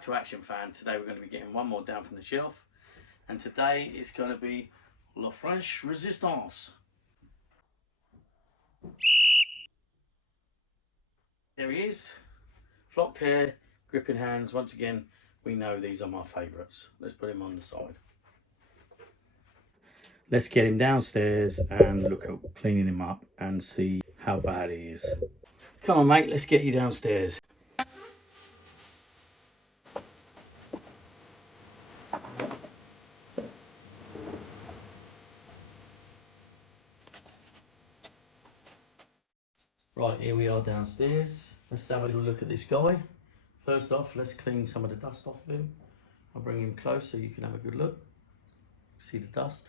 back to Action Fan. Today we're going to be getting one more down from the shelf, and today it's going to be La French Resistance. There he is, flocked hair, gripping hands. Once again, we know these are my favourites. Let's put him on the side. Let's get him downstairs and look at cleaning him up and see how bad he is. Come on mate, let's get you downstairs. Right, here we are downstairs. Let's have a little look at this guy. First off, let's clean some of the dust off of him. I'll bring him close so you can have a good look. See the dust?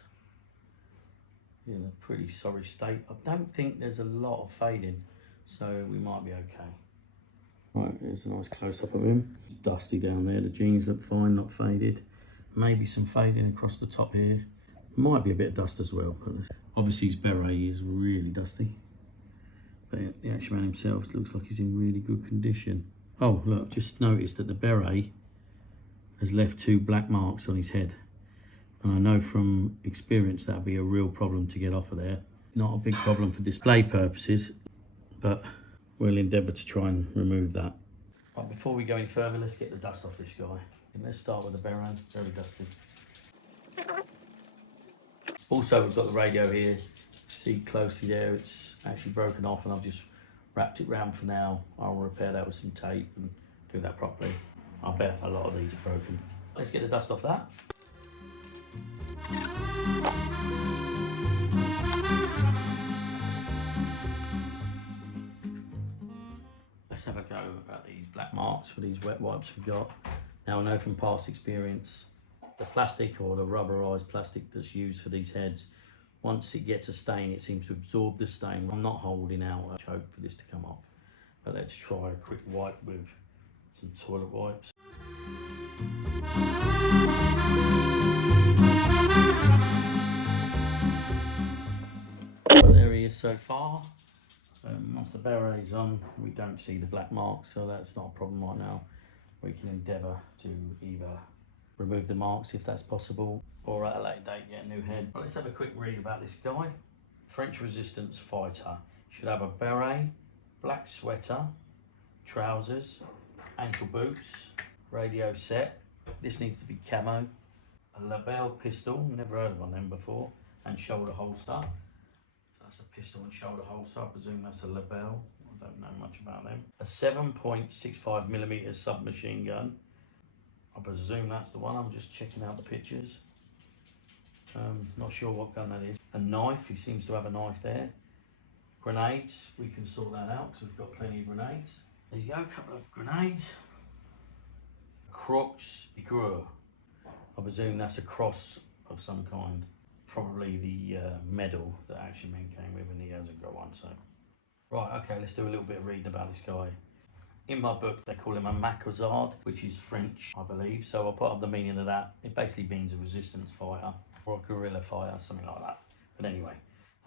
In a pretty sorry state. I don't think there's a lot of fading, so we might be okay. Right, there's a nice close-up of him. Dusty down there. The jeans look fine, not faded. Maybe some fading across the top here. Might be a bit of dust as well. But obviously his beret is really dusty. But the Action Man himself looks like he's in really good condition. Oh, look, just noticed that the beret has left 2 black marks on his head. And I know from experience that'll be a real problem to get off of there. Not a big problem for display purposes, but we'll endeavour to try and remove that. Right, before we go any further, let's get the dust off this guy. And let's start with the beret, very dusty. Also, we've got the radio here. See closely there, it's actually broken off and I've just wrapped it round for now. I'll repair that with some tape and do that properly. I bet a lot of these are broken. Let's get the dust off that. Let's have a go at these black marks for these wet wipes we've got. Now I know from past experience, the plastic or the rubberized plastic that's used for these heads, once it gets a stain, it seems to absorb the stain. I'm not holding out a choke for this to come off, but let's try a quick wipe with some toilet wipes. So there he is so far. Once the beret's on, we don't see the black marks, so that's not a problem right now. We can endeavour to either remove the marks if that's possible, or at a later date get a new head. Well, let's have a quick read about this guy. French Resistance fighter. Should have a beret, black sweater, trousers, ankle boots, radio set. This needs to be camo. A label pistol, never heard of one of them before, and shoulder holster. So that's a pistol and shoulder holster. I presume that's a label. I don't know much about them. A 7.65mm submachine gun. I presume that's the one. I'm just checking out the pictures. Not sure what gun that is. A knife, he seems to have a knife there. Grenades, we can sort that out because we've got plenty of grenades. There you go, a couple of grenades. Croix Greux. I presume that's a cross of some kind. Probably the medal that Action Man came with, and he hasn't got one, so. Right, okay, let's do a little bit of reading about this guy. In my book, they call him a macozard, which is French, I believe. So I'll put up the meaning of that. It basically means a resistance fighter or a guerrilla fighter, something like that. But anyway,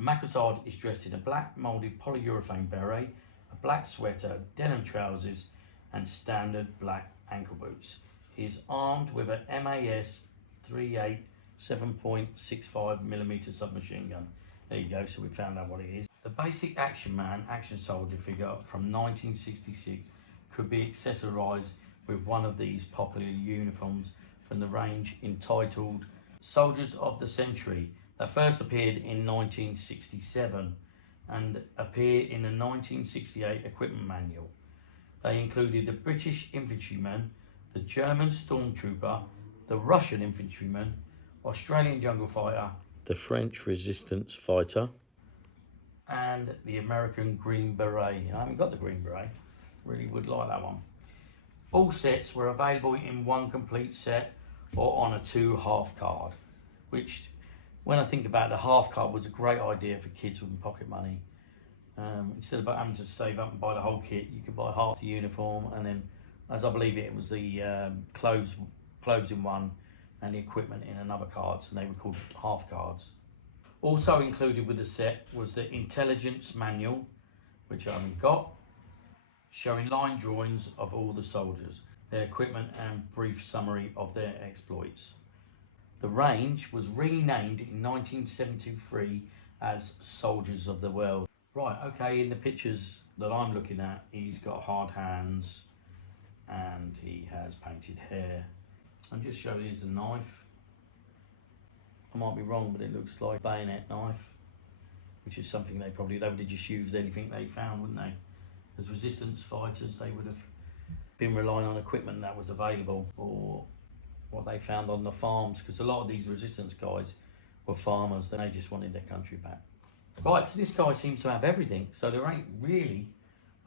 a macozard is dressed in a black moulded polyurethane beret, a black sweater, denim trousers, and standard black ankle boots. He is armed with a MAS 38 7.65mm submachine gun. There you go, so we found out what it is. The basic Action Man, action soldier figure from 1966 could be accessorised with one of these popular uniforms from the range entitled Soldiers of the Century that first appeared in 1967 and appeared in the 1968 equipment manual. They included the British infantryman, the German stormtrooper, the Russian infantryman, Australian jungle fighter, the French resistance fighter, and the American Green Beret. I haven't got the Green Beret. Really would like that one. All sets were available in one complete set or on a 2 half card, which, when I think about it, the half card was a great idea for kids with pocket money. Instead of having to save up and buy the whole kit, you could buy half the uniform, and then, as I believe it was the clothes in one and the equipment in another card, so they were called half cards. Also included with the set was the intelligence manual, which I haven't got, showing line drawings of all the soldiers. their equipment and brief summary of their exploits. The range was renamed in 1973 as Soldiers of the World. Right, okay, in the pictures that I'm looking at, he's got hard hands and he has painted hair. I'm just showing you a knife. I might be wrong, but it looks like a bayonet knife, which is something they would have just used anything they found, wouldn't they? As resistance fighters, they would have been relying on equipment that was available or what they found on the farms, because a lot of these resistance guys were farmers, they just wanted their country back. Right, so this guy seems to have everything, so there ain't really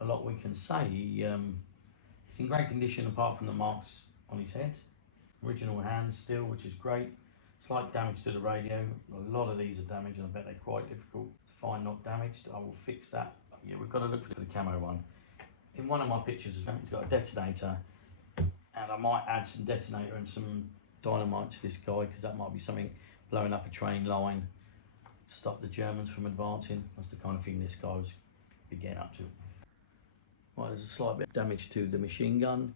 a lot we can say. He's in great condition apart from the marks on his head. Original hands still, which is great. Slight damage to the radio. A lot of these are damaged and I bet they're quite difficult to find not damaged. I will fix that. Yeah, we've got to look for the camo one. In one of my pictures, it's got a detonator, and I might add some detonator and some dynamite to this guy, because that might be something blowing up a train line to stop the Germans from advancing. That's the kind of thing this guy was getting up to. Right, there's a slight bit of damage to the machine gun.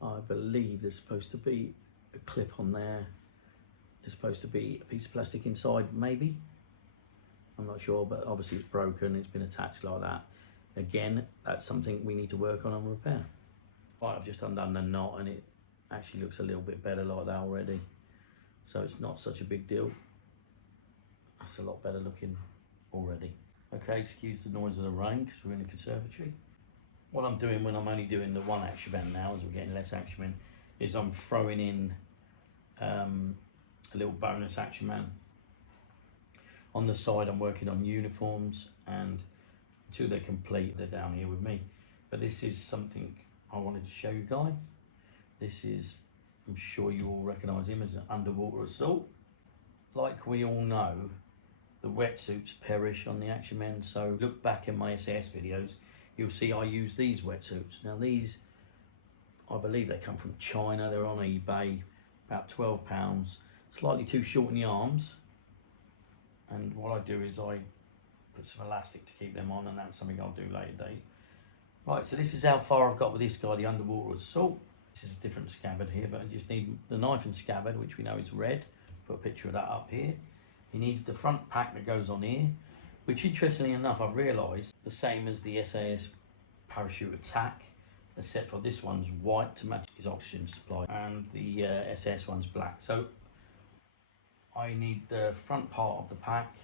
I believe there's supposed to be a clip on there. There's supposed to be a piece of plastic inside, maybe. I'm not sure, but obviously it's broken. It's been attached like that. Again, that's something we need to work on and repair. Right, I've just undone the knot and it actually looks a little bit better like that already. So it's not such a big deal. That's a lot better looking already. Okay, excuse the noise of the rain because we're in the conservatory. What I'm doing when I'm only doing the one action man now, as we're getting less action man, is I'm throwing in a little bonus action man. On the side I'm working on uniforms, and until they're complete they're down here with me. But this is something I wanted to show you guys. This is, I'm sure you all recognise him as an underwater assault. Like we all know, the wetsuits perish on the action men, so look back in my SAS videos, you'll see I use these wetsuits. Now these, I believe they come from China, they're on eBay, about £12, slightly too short in the arms, and what I do is I put some elastic to keep them on, and that's something I'll do later date. Right, so this is how far I've got with this guy, the underwater assault. This is a different scabbard here, but I just need the knife and scabbard, which we know is red. Put a picture of that up here. He needs the front pack that goes on here, which interestingly enough, I've realised, the same as the SAS parachute attack, except for this one's white to match his oxygen supply, and the SS one's black. So I need the front part of the pack,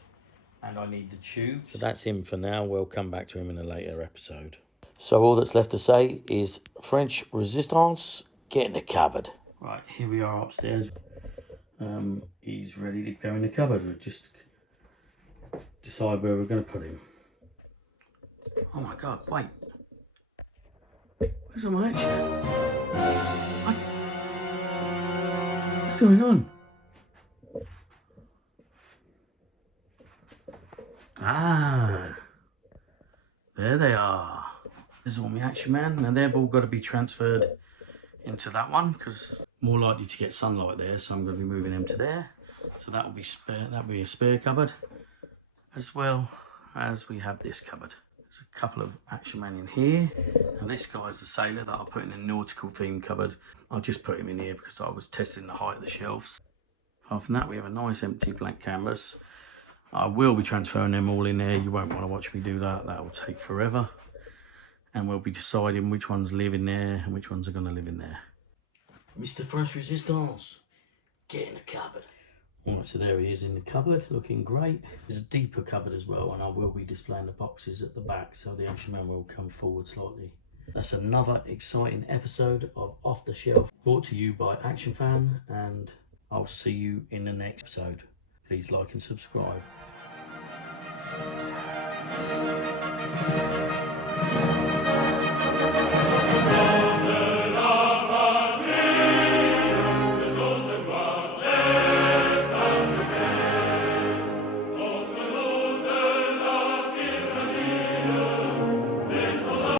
and I need the tube. So that's him for now. We'll come back to him in a later episode. So all that's left to say is French resistance, get in the cupboard. Right, here we are upstairs. He's ready to go in the cupboard. We'll just decide where we're going to put him. Oh my God, wait. Where's my action? What's going on? Ah, there they are. There's all my action man. Now they've all got to be transferred into that one because more likely to get sunlight there, so I'm going to be moving them to there. So that will be spare. That will be a spare cupboard, as well as we have this cupboard. There's a couple of action men in here, and this guy's the sailor that I'll put in a nautical theme cupboard. I'll just put him in here because I was testing the height of the shelves. Apart from that, we have a nice empty blank canvas. I will be transferring them all in there. You won't want to watch me do that. That will take forever. And we'll be deciding which ones live in there and which ones are going to live in there. Mr. French Resistance, get in the cupboard. Alright, so there he is in the cupboard, looking great. There's a deeper cupboard as well, and I will be displaying the boxes at the back, so the action man will come forward slightly. That's another exciting episode of Off the Shelf, brought to you by Action Fan, and I'll see you in the next episode. Please like and subscribe.